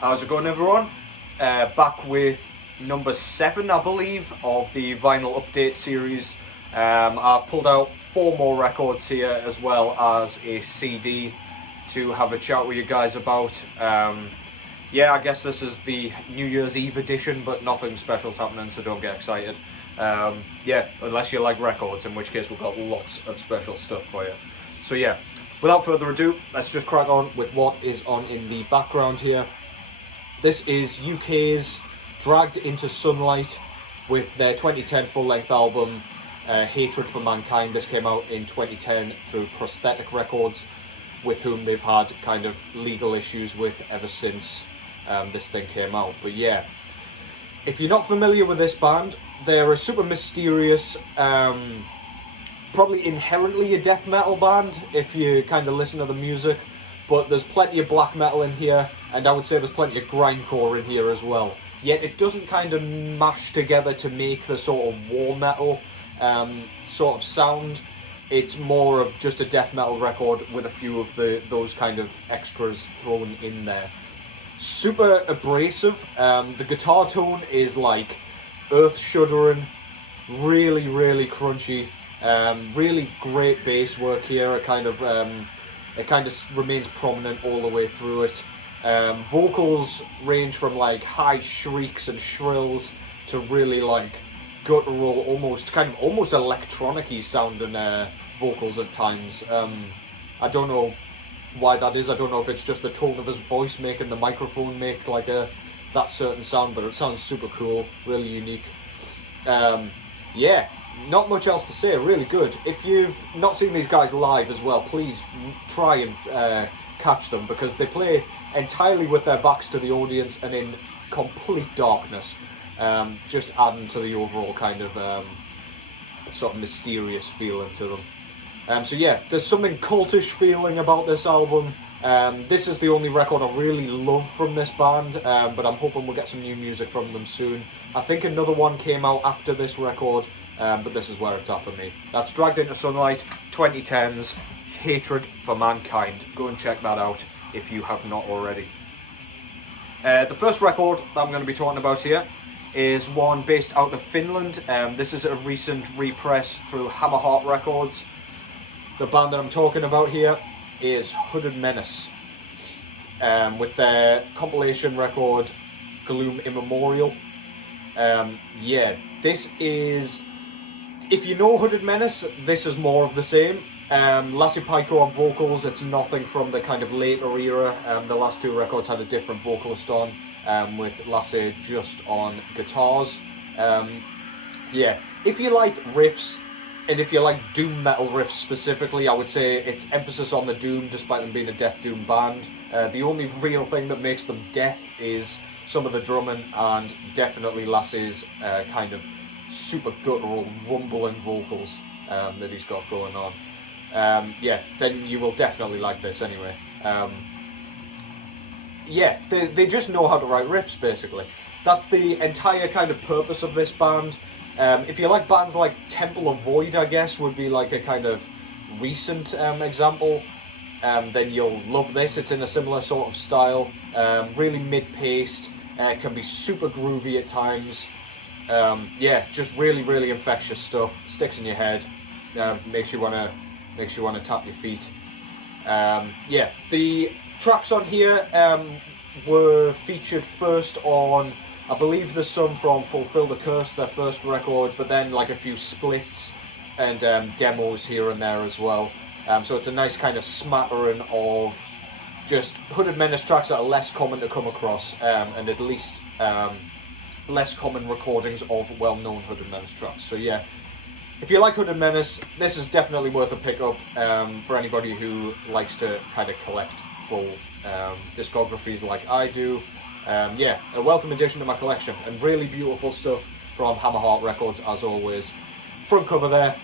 How's it going, everyone? Back with number 7, I believe, of the vinyl update series. I've pulled out 4 more records here, as well as a CD to have a chat with you guys about. Yeah, I guess this is the New Year's Eve edition, but nothing special's happening, so don't get excited. Yeah, unless you like records, in which case we've got lots of special stuff for you. So yeah, without further ado, let's just crack on with what is on in the background here. This is UK's Dragged Into Sunlight with their 2010 full-length album, Hatred for Mankind. This came out in 2010 through Prosthetic Records, with whom they've had kind of legal issues with ever since this thing came out. But yeah, if you're not familiar with this band, they're a super mysterious, probably inherently a death metal band if you kind of listen to the music, but there's plenty of black metal in here, and I would say there's plenty of grindcore in here as well. Yet it doesn't kind of mash together to make the sort of war metal sort of sound. It's more of just a death metal record with a few of those kind of extras thrown in there. Super abrasive. The guitar tone is like earth-shuddering, really, really crunchy. Really great bass work here. It kind of remains prominent all the way through it. Vocals range from like high shrieks and shrills to really like guttural, almost electronic-y sounding vocals at times. I don't know why that is. I don't know if it's just the tone of his voice making the microphone make like that certain sound, but it sounds super cool, really unique. Yeah, not much else to say. Really good. If you've not seen these guys live as well, please try and catch them, because they play entirely with their backs to the audience and in complete darkness, just adding to the overall kind of sort of mysterious feeling to them. So yeah, there's something cultish feeling about this album. This is the only record I really love from this band, but I'm hoping we'll get some new music from them soon. I think another one came out after this record, but this is where it's at for me. That's Dragged Into Sunlight, 2010's Hatred for Mankind. Go and check that out if you have not already. The first record that I'm going to be talking about here is one based out of Finland. This is a recent repress through Hamri Records. The band that I'm talking about here is Hooded Menace, with their compilation record Gloom Immemorial. Yeah, this is, if you know Hooded Menace, this is more of the same. Lassie Paiko on vocals. It's nothing from the kind of later era. The last 2 records had a different vocalist on, with Lassie just on guitars. Yeah, if you like riffs, and if you like doom metal riffs specifically, I would say it's emphasis on the doom, despite them being a death doom band. The only real thing that makes them death is some of the drumming, and definitely Lassie's kind of super guttural, rumbling vocals that he's got going on. Yeah, then you will definitely like this anyway. Yeah, they just know how to write riffs, basically. That's the entire kind of purpose of this band. If you like bands like Temple of Void, I guess, would be like a kind of recent example, then you'll love this. It's in a similar sort of style, really mid-paced, can be super groovy at times. Yeah, just really, really infectious stuff. Sticks in your head, makes you wanna tap your feet. Yeah, the tracks on here were featured first on, I believe, there's some from Fulfill the Curse, their first record, but then like a few splits and demos here and there as well. So it's a nice kind of smattering of just Hooded Menace tracks that are less common to come across, and at least less common recordings of well-known Hooded Menace tracks. So yeah, if you like Hooded Menace, this is definitely worth a pick-up for anybody who likes to kind of collect full discographies like I do. Yeah, a welcome addition to my collection, and really beautiful stuff from Hamri Records as always. Front cover there,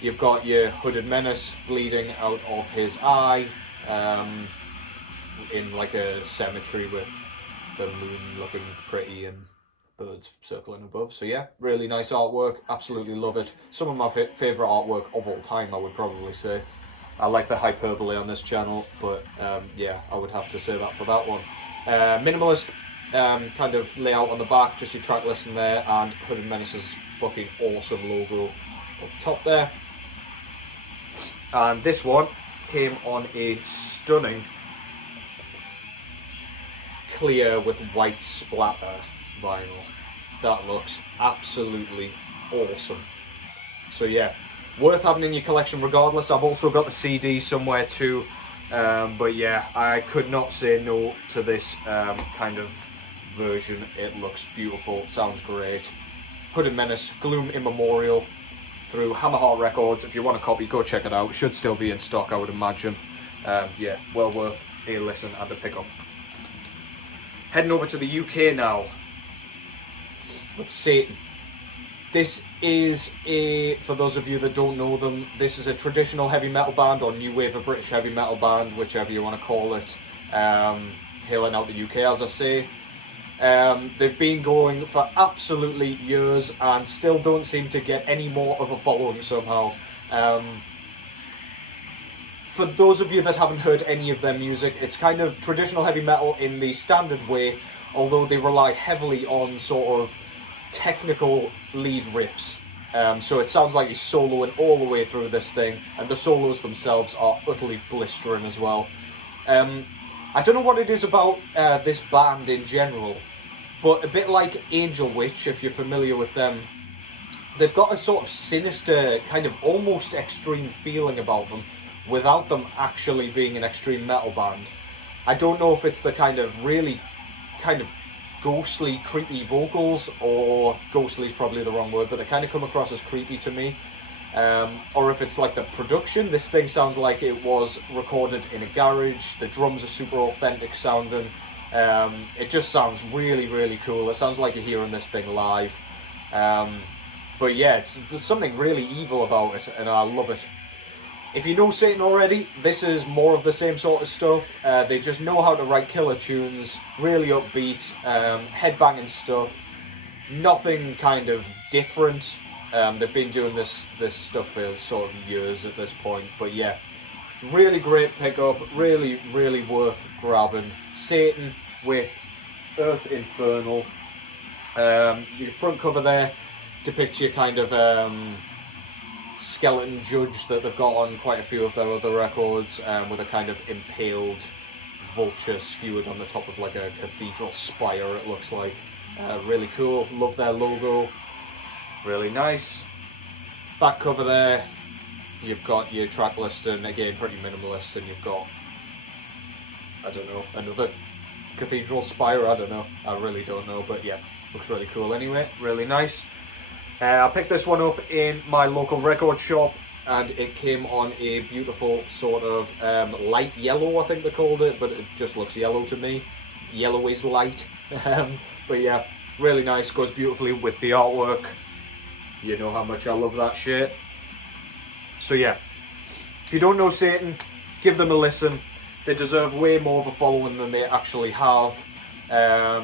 you've got your Hooded Menace bleeding out of his eye, in like a cemetery with the moon looking pretty and birds circling above. So yeah, really nice artwork, absolutely love it. Some of my favourite artwork of all time, I would probably say. I like the hyperbole on this channel, but yeah, I would have to say that for that one. Minimalist kind of layout on the back, just your track listing there, and Hood and Menace's fucking awesome logo up top there. And this one came on a stunning clear with white splatter vinyl. That looks absolutely awesome. So yeah, worth having in your collection regardless. I've also got the CD somewhere too, but yeah, I could not say no to this kind of version. It looks beautiful, sounds great. Hood and Menace, Gloom Immemorial, through Hammerheart Records. If you want a copy, go check it out. It should still be in stock, I would imagine. Yeah, well worth a listen and a pick up. Heading over to the UK now with Satan. This is for those of you that don't know them, this is a traditional heavy metal band, or new wave of British heavy metal band, whichever you want to call it, hailing out the UK, as I say. They've been going for absolutely years and still don't seem to get any more of a following somehow. For those of you that haven't heard any of their music, it's kind of traditional heavy metal in the standard way, although they rely heavily on sort of technical lead riffs. So it sounds like he's soloing all the way through this thing, and the solos themselves are utterly blistering as well. I don't know what it is about this band in general, but a bit like Angel Witch, if you're familiar with them, they've got a sort of sinister, kind of almost extreme feeling about them, without them actually being an extreme metal band. I don't know if it's the kind of really kind of ghostly, creepy vocals, or ghostly is probably the wrong word, but they kind of come across as creepy to me. Or if it's like the production. This thing sounds like it was recorded in a garage. The drums are super authentic sounding. It just sounds really, really cool. It sounds like you're hearing this thing live. But yeah, there's something really evil about it, and I love it. If you know Satan already, this is more of the same sort of stuff. They just know how to write killer tunes, really upbeat, headbanging stuff. Nothing kind of different. They've been doing this stuff for sort of years at this point. But yeah, really great pickup, really, really worth grabbing. Satan with Earth Infernal. Your front cover there depicts your kind of skeleton judge that they've got on quite a few of their other records, with a kind of impaled vulture skewered on the top of like a cathedral spire, it looks like. Really cool, love their logo, really nice. Back cover there, you've got your track listing, again pretty minimalist, and you've got, I don't know, another cathedral spire, I don't know, I really don't know, but yeah, looks really cool anyway, really nice. I picked this one up in my local record shop, and it came on a beautiful sort of light yellow, I think they called it, but it just looks yellow to me. Yellow is light. But yeah, really nice, goes beautifully with the artwork. You know how much I love that shit. So yeah, if you don't know Satan, give them a listen. They deserve way more of a following than they actually have.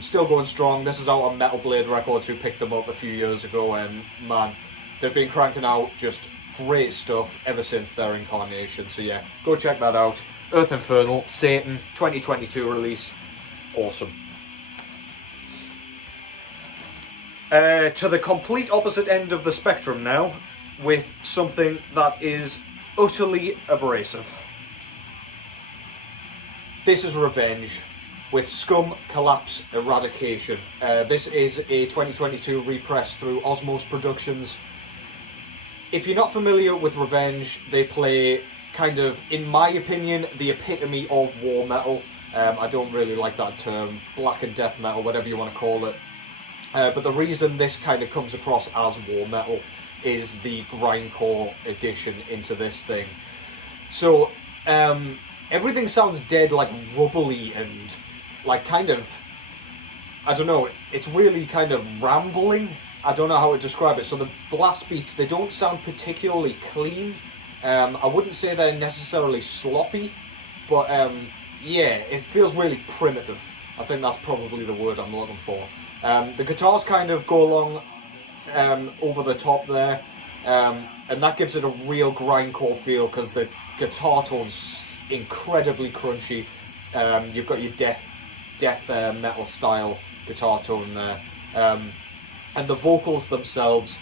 Still going strong. This is out on Metal Blade Records, who picked them up a few years ago, and man, they've been cranking out just great stuff ever since their incarnation. So yeah, go check that out. Earth Infernal, Satan, 2022 release. Awesome. To the complete opposite end of the spectrum now, with something that is utterly abrasive. This is Revenge, with Scum, Collapse, Eradication. This is a 2022 repress through Osmos Productions. If you're not familiar with Revenge, they play kind of, in my opinion, the epitome of war metal. I don't really like that term, black and death metal, whatever you want to call it. But the reason this kind of comes across as war metal is the grindcore addition into this thing. So, everything sounds dead, like rubbly and like kind of, I don't know, it's really kind of rambling. I don't know how to describe it. So the blast beats, they don't sound particularly clean. I wouldn't say they're necessarily sloppy, but yeah, it feels really primitive. I think that's probably the word I'm looking for. The guitars kind of go along over the top there, and that gives it a real grindcore feel because the guitar tone's incredibly crunchy. You've got your death death metal style guitar tone there. And the vocals themselves,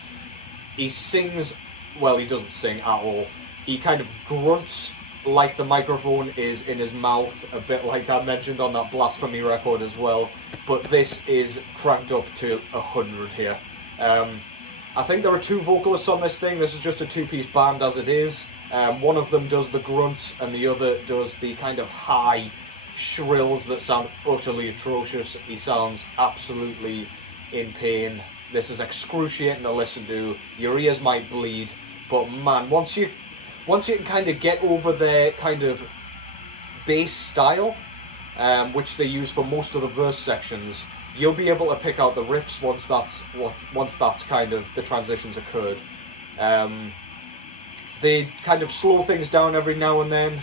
he sings, well, he doesn't sing at all. He kind of grunts like the microphone is in his mouth, a bit like I mentioned on that Blasphemy record as well. But this is cranked up to 100 here. I think there are 2 vocalists on this thing. This is just a 2-piece band as it is. One of them does the grunts and the other does the kind of high shrills that sound utterly atrocious. He sounds absolutely in pain. This is excruciating to listen to. Your ears might bleed, but man, once you can kind of get over their kind of bass style, which they use for most of the verse sections, you'll be able to pick out the riffs once that's kind of the transitions occurred. They kind of slow things down every now and then,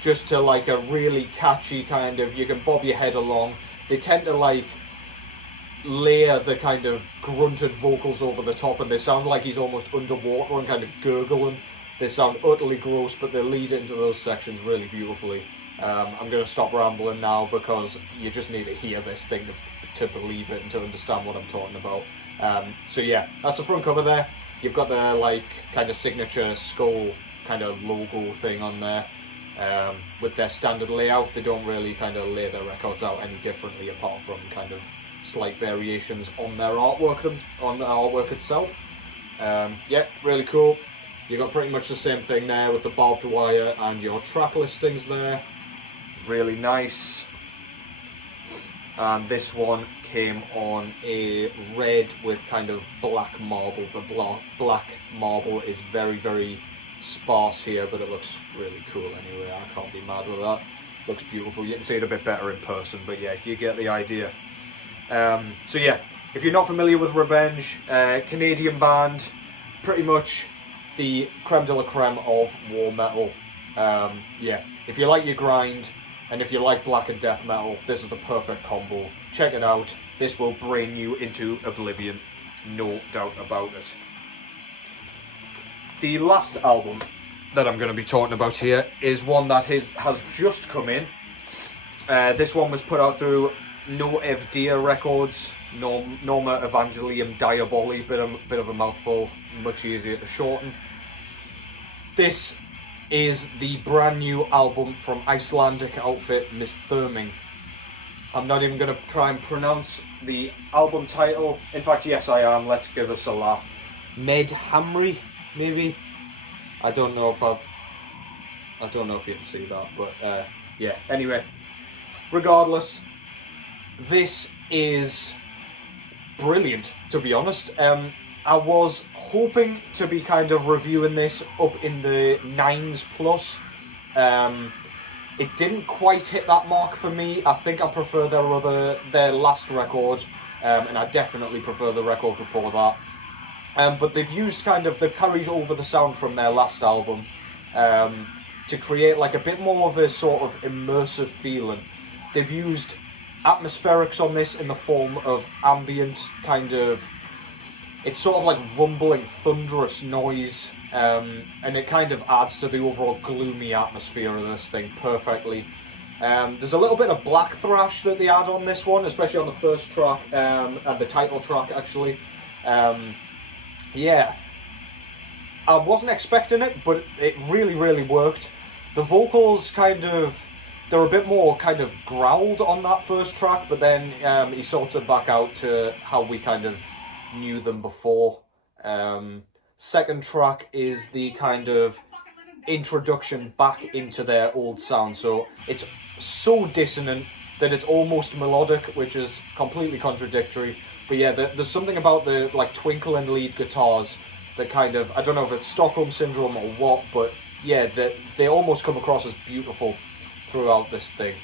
just to like a really catchy kind of, you can bob your head along. They tend to like layer the kind of grunted vocals over the top, and they sound like he's almost underwater and kind of gurgling. They sound utterly gross, but they lead into those sections really beautifully. I'm going to stop rambling now because you just need to hear this thing to believe it and to understand what I'm talking about. So yeah, that's the front cover there. You've got the like kind of signature skull kind of logo thing on there. With their standard layout, they don't really kind of lay their records out any differently apart from kind of slight variations on their artwork, on the artwork itself. Yeah, really cool. You've got pretty much the same thing there with the barbed wire and your track listings there. Really nice. And this one came on a red with kind of black marble. The black marble is very, very sparse here, but it looks really cool anyway. I can't be mad with that. Looks beautiful. You can see it a bit better in person, but yeah, you get the idea. So yeah, if you're not familiar with Revenge, Canadian band, pretty much the creme de la creme of war metal. Yeah, if you like your grind, and if you like black and death metal, this is the perfect combo. Check it out. This will bring you into oblivion, no doubt about it. The last album that I'm going to be talking about here is one that has just come in. This one was put out through No Evdia Records, Norma Evangelium Diaboli, bit of a mouthful, much easier to shorten. This is the brand new album from Icelandic outfit MisÞyrming. I'm not even going to try and pronounce the album title. In fact, yes I am. Let's give us a laugh. Hamri, maybe? I don't know if you can see that, but yeah. Anyway, regardless, this is brilliant, to be honest. I was hoping to be kind of reviewing this up in the 9s plus. It didn't quite hit that mark for me. I think I prefer their last record, and I definitely prefer the record before that. But they've carried over the sound from their last album to create like a bit more of a sort of immersive feeling. They've used atmospherics on this in the form of ambient kind of, it's sort of like rumbling, thunderous noise, and it kind of adds to the overall gloomy atmosphere of this thing perfectly. There's a little bit of black thrash that they add on this one, especially on the first track, and the title track actually. Yeah, I wasn't expecting it, but it really, really worked. The vocals they're a bit more kind of growled on that first track, but then he sorts it back out to how we kind of knew them before. Second track is the kind of introduction back into their old sound, so it's so dissonant that it's almost melodic, which is completely contradictory. But yeah, there's something about the like twinkling lead guitars that kind of, I don't know if it's Stockholm Syndrome or what, but yeah, they almost come across as beautiful throughout this thing.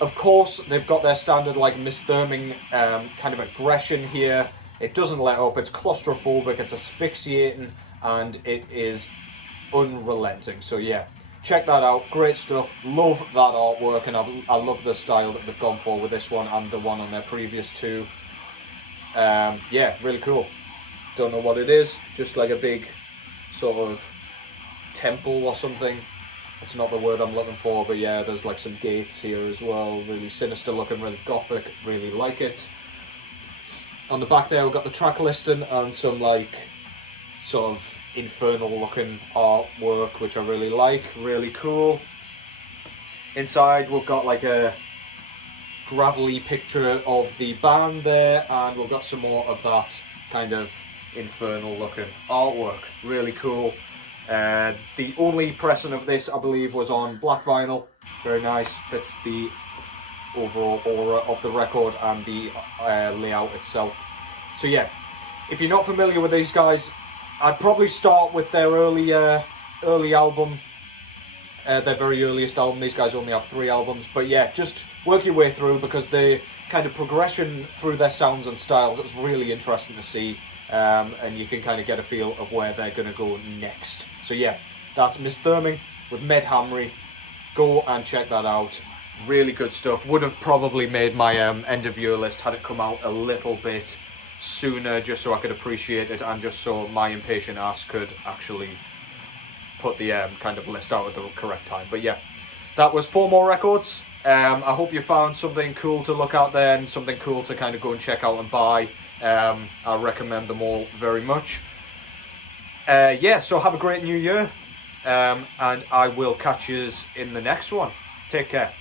Of course, they've got their standard like MisÞyrming kind of aggression here. It doesn't let up, it's claustrophobic, it's asphyxiating, and it is unrelenting. So yeah, check that out, great stuff. Love that artwork, and I love the style that they've gone for with this one and the one on their previous two. Yeah, really cool. Don't know what it is, just like a big sort of temple or something. It's not the word I'm looking for, but yeah, there's like some gates here as well. Really sinister looking, really gothic. Really like it. On the back there, we've got the track listing and some like sort of infernal looking artwork, which I really like. Really cool. Inside, we've got like a gravelly picture of the band there, and we've got some more of that kind of infernal looking artwork. Really cool. The only pressing of this, I believe, was on black vinyl. Very nice. Fits the overall aura of the record and the layout itself. So yeah, if you're not familiar with these guys, I'd probably start with their early album. Their very earliest album. These guys only have 3 albums, but yeah, just work your way through, because the kind of progression through their sounds and styles, it's really interesting to see, and you can kind of get a feel of where they're going to go next. So yeah, that's MisÞyrming with hamri. Go and check that out. Really good stuff. Would have probably made my end of year list had it come out a little bit sooner, just so I could appreciate it, and just so my impatient ass could actually put the kind of list out at the correct time. But yeah, that was 4 more records. I hope you found something cool to look out there and something cool to kind of go and check out and buy. I recommend them all very much. Yeah, so have a great new year, and I will catch you in the next one. Take care.